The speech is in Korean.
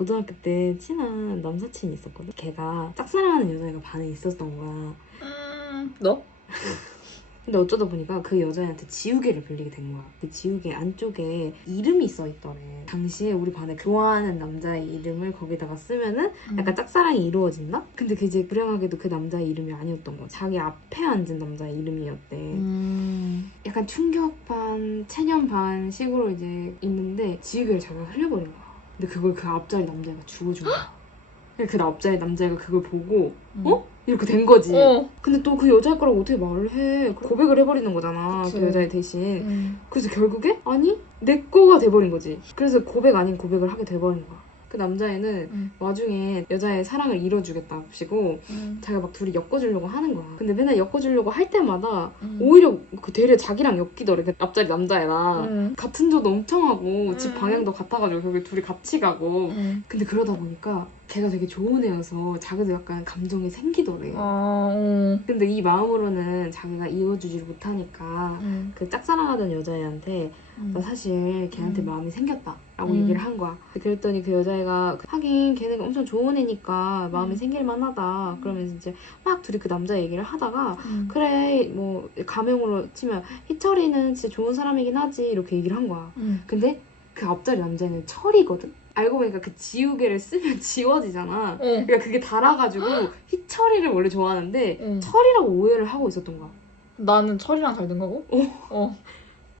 고등학교 때 친한 남사친이 있었거든. 걔가 짝사랑하는 여자애가 반에 있었던 거야. 음, 너? 근데 어쩌다 보니까 그 여자애한테 지우개를 빌리게 된 거야. 그 지우개 안쪽에 이름이 써 있더래. 당시에 우리 반에 좋아하는 남자의 이름을 거기다가 쓰면은 약간 짝사랑이 이루어진다? 근데 그 이제 불행하게도 그 남자의 이름이 아니었던 거야. 자기 앞에 앉은 남자의 이름이었대. 음. 약간 충격 반, 체념 반 식으로 이제 있는데 지우개를 자기가 흘려버린 거야. 근데 그걸 그 앞자리 남자애가 주워준 거야. 근데 그 앞자리 남자애가 그걸 보고 어? 이렇게 된 거지. 어. 근데 또 그 여자애 거라고 어떻게 말을 해? 고백을 해버리는 거잖아. 그치. 그 여자애 대신. 음. 그래서 결국에 아니 내 거가 돼버린 거지. 그래서 고백 아닌 고백을 하게 돼버린 거야. 그 남자애는 음. 와중에 여자의 사랑을 이뤄주겠다시고 음. 자기가 막 둘이 엮어주려고 하는 거야. 근데 맨날 엮어주려고 할 때마다 음. 오히려 그 되려 자기랑 엮이더래. 그 앞자리 남자애랑. 음. 같은 조도 엄청 하고 집 음. 방향도 같아가지고 결국에 둘이 같이 가고. 음. 근데 그러다 보니까 걔가 되게 좋은 애여서 자기도 약간 감정이 생기더래. 아, 어. 근데 이 마음으로는 자기가 이어주지를 못하니까 음. 그 짝사랑하던 여자애한테 음. 나 사실 걔한테 음. 마음이 생겼다 라고 음. 얘기를 한 거야 그랬더니 그 여자애가 하긴 걔는 엄청 좋은 애니까 마음이 음. 생길 만 하다 그러면서 이제 막 둘이 그 남자 얘기를 하다가 음. 그래 뭐 가명으로 치면 희철이는 진짜 좋은 사람이긴 하지 이렇게 얘기를 한 거야 음. 근데 그 앞자리 남자애는 철이거든 알고 보니까 그 지우개를 쓰면 지워지잖아 어. 그러니까 그게 달아가지고 희철이를 원래 좋아하는데 음. 철이라고 오해를 하고 있었던 거야 나는 철이랑 잘 된 거고? 어.